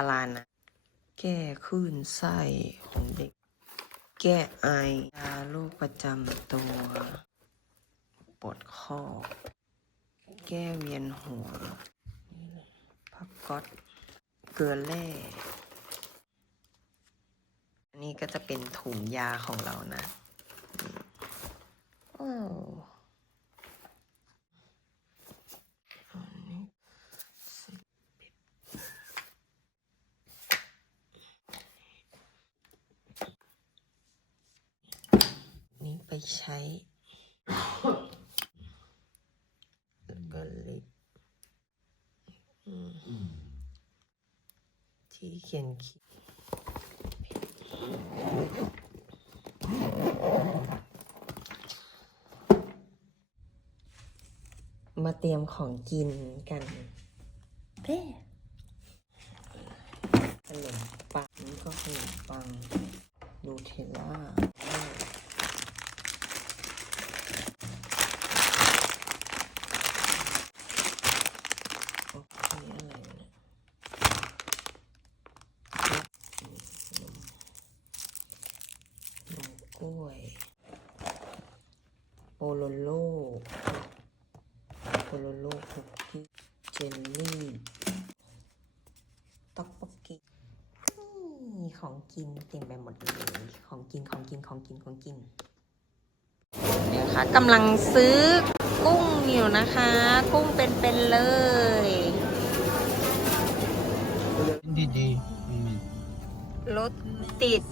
มีพารานะ แก้คลื่นไส้ของเด็ก แก้ไอยาโรคประจำตัว ปวดข้อ แก้เวียนหัวพักก๊อตเกลือแร่อันนี้ก็จะเป็นถุงยาของเรานะ โอ้นนี้สิบเอ็ดนี่ไป ใช้ แล้วก็ลิปที่เขียนคิดมาเตรียมของกินกันเพ่ขนมปังนี่ก็ขนมปัง ดูเทล่า โอ้อันนี้อะไรวะเนี่ยนมนมกล้วย โปโลโล โปโลโลคุกกี้เจลลี่ต๊อกปกกี้นี่ของกิน เต็มไปหมดเลยของกินของกินของกินของกินเดี๋ยวค่ะกำลังซื้อกุ้งอยู่นะคะ กุ้งเป็นๆเลยดีๆอืมรถติด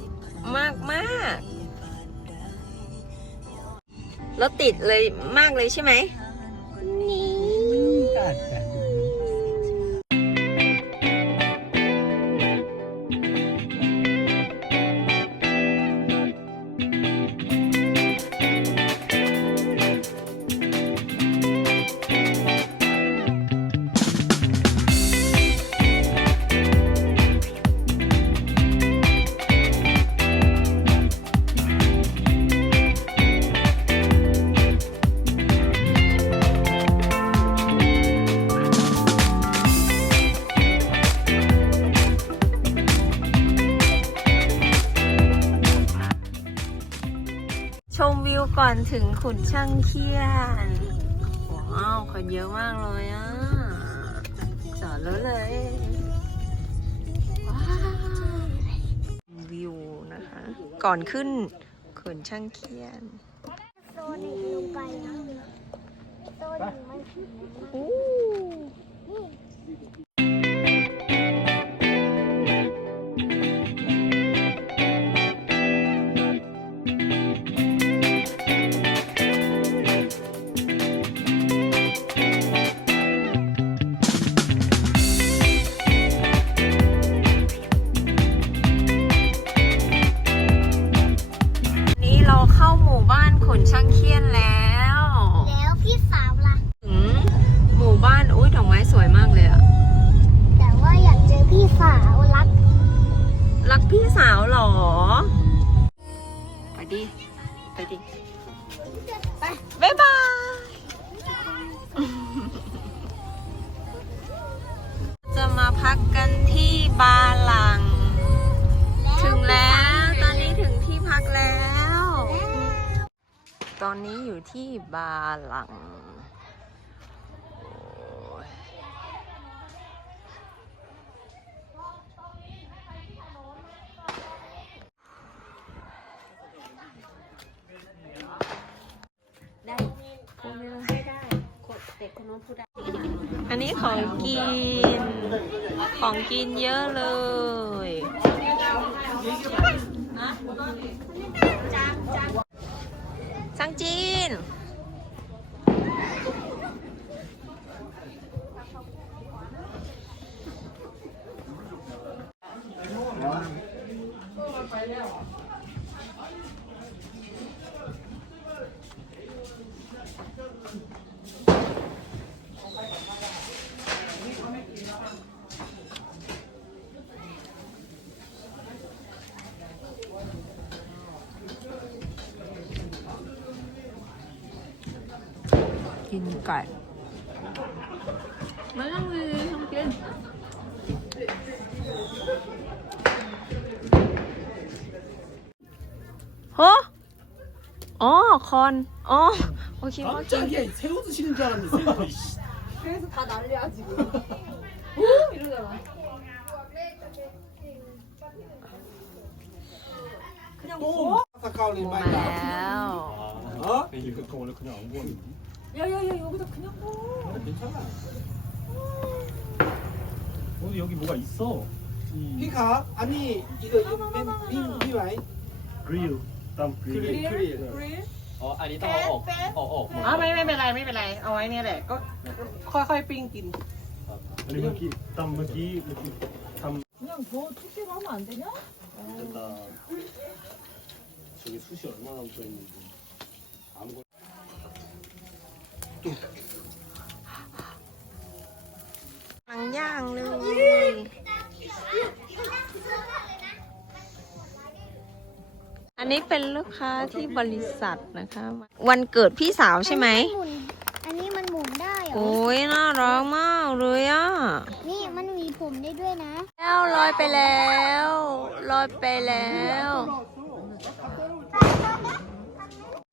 มากมากๆรถติดเลยมากเลยใช่ไหมนี่ ขุนช่างเคียนว้าวคนเยอะมากเลยอะจอดรถเลยว้าววิวนะคะ ก่อนขึ้นขุนช่างเคียนโซนหนึ่งลงไปนะโซนหนึ่งมันคือ อนนี้อยู่ที่บาหลังโอ้ยพูดไม่ได้ อันนี้ของกิน ของกินเยอะเลย สังจีนน กินไก่มานั่งเลยทำกินโหอ๋อ คอน อ๋อ โอเคพอกิน 깜짝이야 새우 드시는 줄 알았는데 이씨. 또 사카올린 มา 말이야 แล้ว 어? 이거 원래 그냥 안 구웠는데. 야야야 여기다 그냥 뭐 괜찮아. 어, 여기 뭐가 있어? 이 피카 아니 이거 맨 미와이 그릴, 땀 그릴. 그릴 그릴 그릴 อ๋อ อันนี้ต้องเอาออกเอาออกหมด อ๋อไม่ไม่เป็นไรไม่เป็นไร เอาไว้เนี่ยแหละ ก็ค่อยๆปิ้งกิน 아니 여기 땀 여기 여기 땀 그냥 더 투시로 하면 안 되냐? 된다. 저기 숯이 얼마나 묻어 있는지 หลังย่างเลย อันนี้เป็นลูกค้าที่บริษัทนะคะ วันเกิดพี่สาวใช่ไหมหมุนอันนี้มันหมุนได้เหรอ โอ้ยน่ารักมากเลยอะ นี่มันหวีผมได้ด้วยนะ แล้วลอยไปแล้วลอยไปแล้ว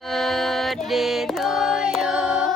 Birthday to you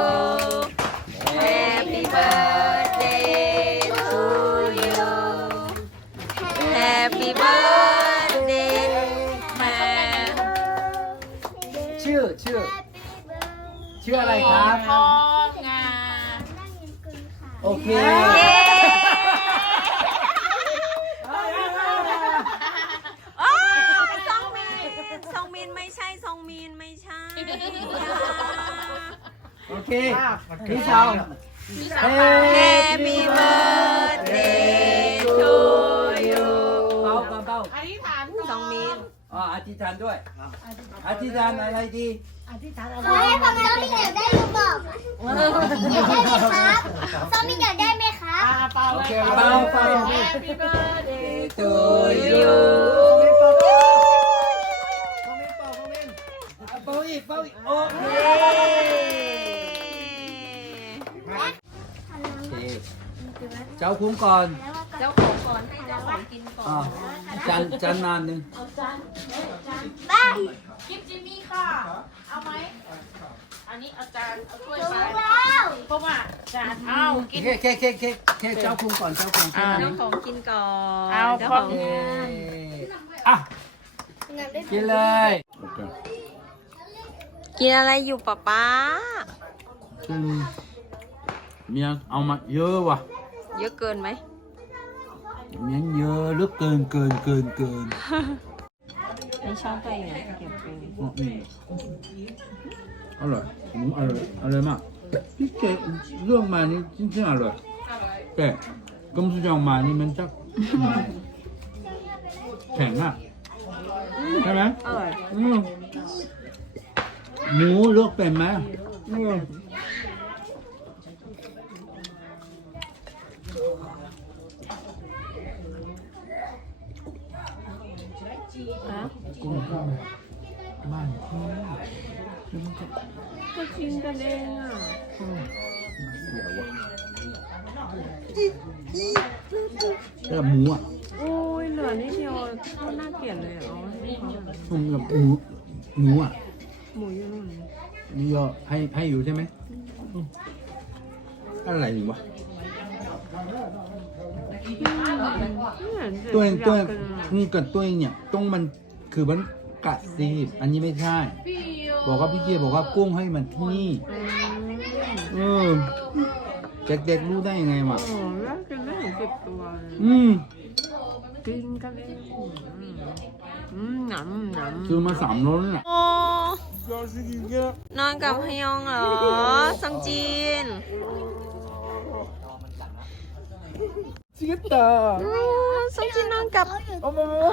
ชื่ออะไรครับทองงานั่งยืนกึ่งขาโอเคเย้โอ้ยซองมินซองมินไม่ใช่ซองมินไม่ใช่โอเคพี่สาว Happy birthday to you เบาเบาอธิษฐานก่อนซองมินอ๋ออธิษฐานด้วยอธิษฐานอะไรดี เฮ้ยผมต้องมีอยากได้หรือเปล่าอยากได้ไหมครับต้องมีอยากได้ไหมครับอ่าเปล่าโอเลยเคค่ะเบาเบา Happy birthday to you เบาอีกเบาอีกโอเคโอเคเจ้าคุ้มก่อน เจ้าของก่อนให้เจ้าของกินก่อนอ่าจานจานนานหนึ่ง บ้ากิฟจิมมี่ค่ะเอา ไหมอันนี้เอาจารย์เอาถ้วยรู้ไปแล้วเพราะว่าจานเอากินแค่แค่แค่แค่แค่เจ้าคุ้มก่อนเจ้าคุ้มแค่เจ้าของกินก่อนเอาเจ้าพขอองเย้อะกินเลยกินอะไรอยู่ป๊าป๊าซึ่งเมียเอามาเยอะว่ะ เยอะเกินไหม เมียเยอะเหลือเกินเกินเกินเกิน ไม่ชอบตัวเองเก็บไปอืมอร่อยอืมอร่อยอร่อยมากพี่เจเรื่องมานี่จริงๆอร่อยแต่กำสุจองมานี่มันจะแข็งอะใช่ไหมอร่อย อืมหมูเลือกเป็นไหมอืม บ้านที่มันก็ก็กินกันเองอะเสียวอะแต่หมูอะโอ้ยเหลือนิดเดียวก็น่าเกลียดเลยเอาให้เขาหน่อยผมกับหมูหมูอะหมูอยู่นู่นนี่ก็ให้ให้อยู่ใช่ไหมอะไรอยู่วะตัวเองตัวเองนี่กับตัวเองเนี่ยต้องมัน คือมันกัดซีบอันนี้ไม่ใช่ บอกว่าพี่เกียบอกว่ากุ้งให้มันที่นี่เออเด็กๆรู้ได้ยังไงมาโอ้แล้วจะได้เจ็บตัวเลยอืมกินกันเลยอืนำำคือมาสามล้นอะนอนกับพยองเหรอซังจีนจิกตาซังจีนนอนกับ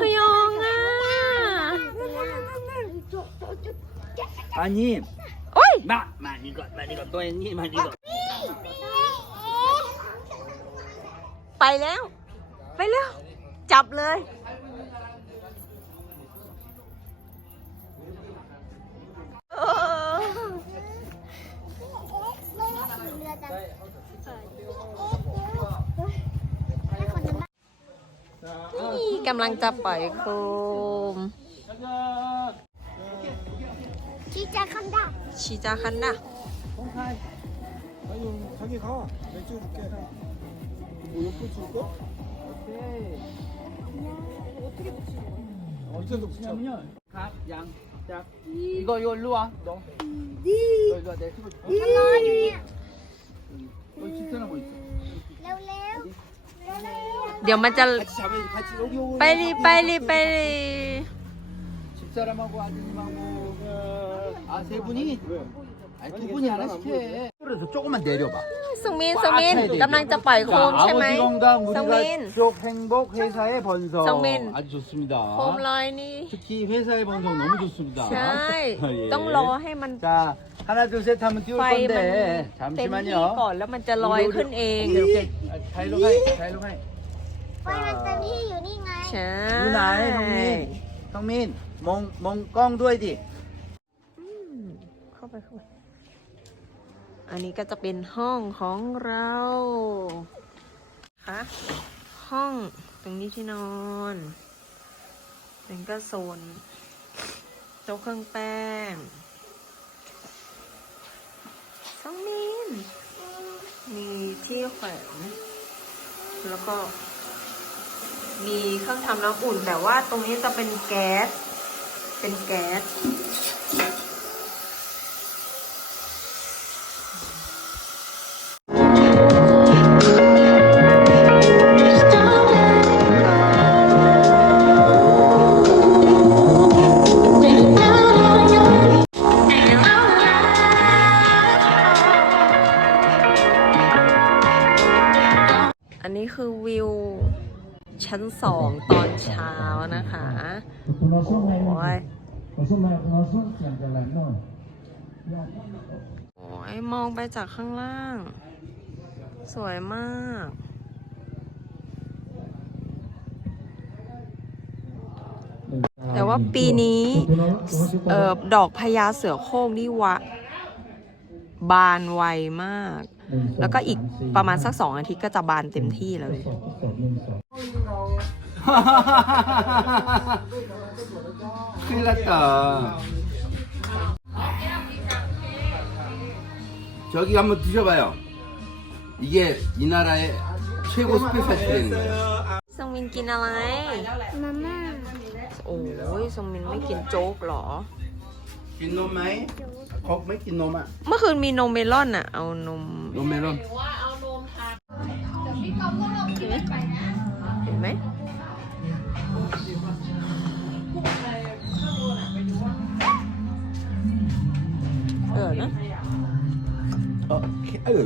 พยองอะ อันนี้โอ้ยมามานี่ก่อนมานี่ก่อนตัวนี้มานี่ก่อนไปแล้ว ไปแล้ว จับเลย นี่กำลังจะปล่อยโคม 시작한다. 시작한다. 동판. 아니 거기 가. 맥주 줄게. 뭐 옆에 줄 거? 오케이. 어떻게 붙이는 거야? 어디서 붙이냐면요. 각, 양, 짝. 이거 이거 일로 와. 너. 니. 너 일로 와. 내 수고. 니. 너 진짜나 보이지? 레오레오. 레오레오. 같이 잡아. 같이 여기 오고. 빨리 빨리 빨리. 집사람하고 아드님하고. 아, 세 분이? 아니, 두 분이 하나씩 해. 그래서 조금만 내려봐. สุมินสุมินกำลังจะปล่อยโคม 자, ใช่ไหม 아버지 건강, สมิน 우리가 추억, 행복, 회사의 번성. 성민. 아주 좋습니다. โคมลอยนี่ 특히 회사의 번성 너무 좋습니다. ใช่ 예. ต้องรอให้มัน 자, 하나, 둘, 셋 하면 띄울 ไฟมัน 건데, เต็มที่ 잠시만요. ก่อนแล้วมันจะลอยขึ้นเอง 이렇게 아, 자일로 가이, 자일로 가이. ไฟมันเต็มที่อยู่นี่ไง ใช่ 유나이, 형민, 형민, 몽, 몽, 꽁, 도이디. อืมเข้ าไปเข้าไป อันนี้ก็จะเป็นห้องของเราคะห้องตรงนี้ที่นอนเป็นก็โซนโต๊ะเครื่องแป้งสองมินมีที่แขวนแล้วก็มีเครื่องทำน้ำอุ่น แต่ว่าตรงนี้จะเป็นแก๊ส เป็นแก๊ส ชั้นสองตอนเช้านะคะโอ้ยโอ้ยมองไปจากข้างล่าง สวยมากแต่ว่าปีนี้เออดอกพญาเสือโคร่งนี่วะ บานไวมาก แล้วก็อีกประมาณสักสองอาทิตย์ก็จะบานเต็มที่เลย 큰일 났다. 저기 한번 드셔봐요. 이게 이 나라의 최고 스페셜티라는 거예요. ซงมินกินอะไร มาม่า โอ้ยซ เขาไม่กินนมอะ เมื่อคืนมีนมเมลอนอะ เอานม นมเมลอน หรือว่าเอานมทานเห็นไหมเออนะ เออเออ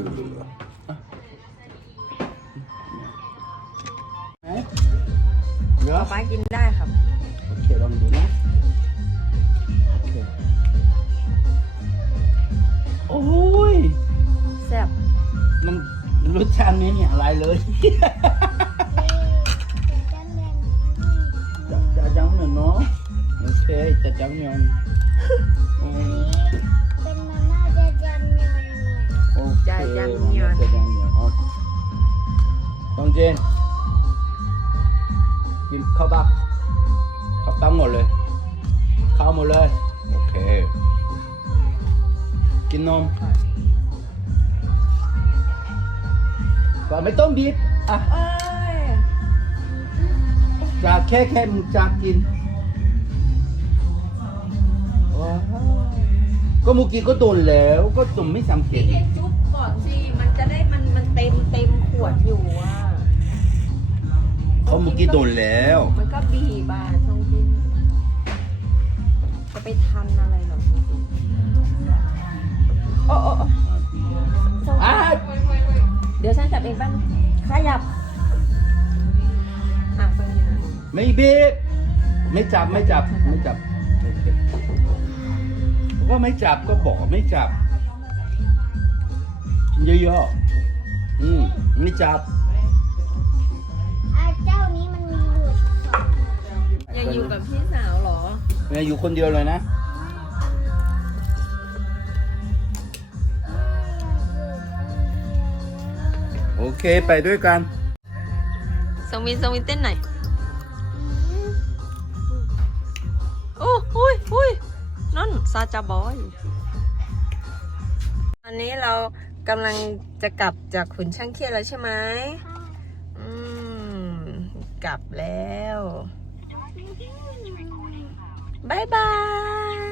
때 짜장 면. 오케 이, 짜장 면. 짜장 면. 어. 성 진, 김 커 박, 커박 먹을 래? 가 먹을 래? 오케 이. 긴 놈. và mấy tôm bít à. ơi. Chà khe khe chà kín. ก็เมื่อกี้ก็โดนแล้วก็ตุ่มไม่สังเกตเทจุ๊บก่อนสิ มันจะได้มันมันเต็มเต็มขวดอยู่อะเขาเมื่อกี้โดนแล้ว มันก็บีบาทรงจริงจะไปทันอะไรหรอจริงๆโอ้โอ้โอ้ทรงจริงอะเดี๋ยวฉันจับเองบ้างขยับไม่บีบไม่จับไม่จับไม่จับโอเค ก็ไม่จับก็บอกว่าไม่จับ เยอะๆอืมไม่จับอะเจ้านี้มันมีหลุดอยากอยู่กับพี่สาวเหรอแม่อยู่คนเดียวเลยนะ โอเคไปด้วยกันสมินสมินเต้นหน่อย โอ้อุ้ยอุ้ย นั่นซาจาบอย อันนี้เรากำลังจะกลับจากขุนช่างเคียนแล้วใช่ไหมอืม กลับแล้วบายบาย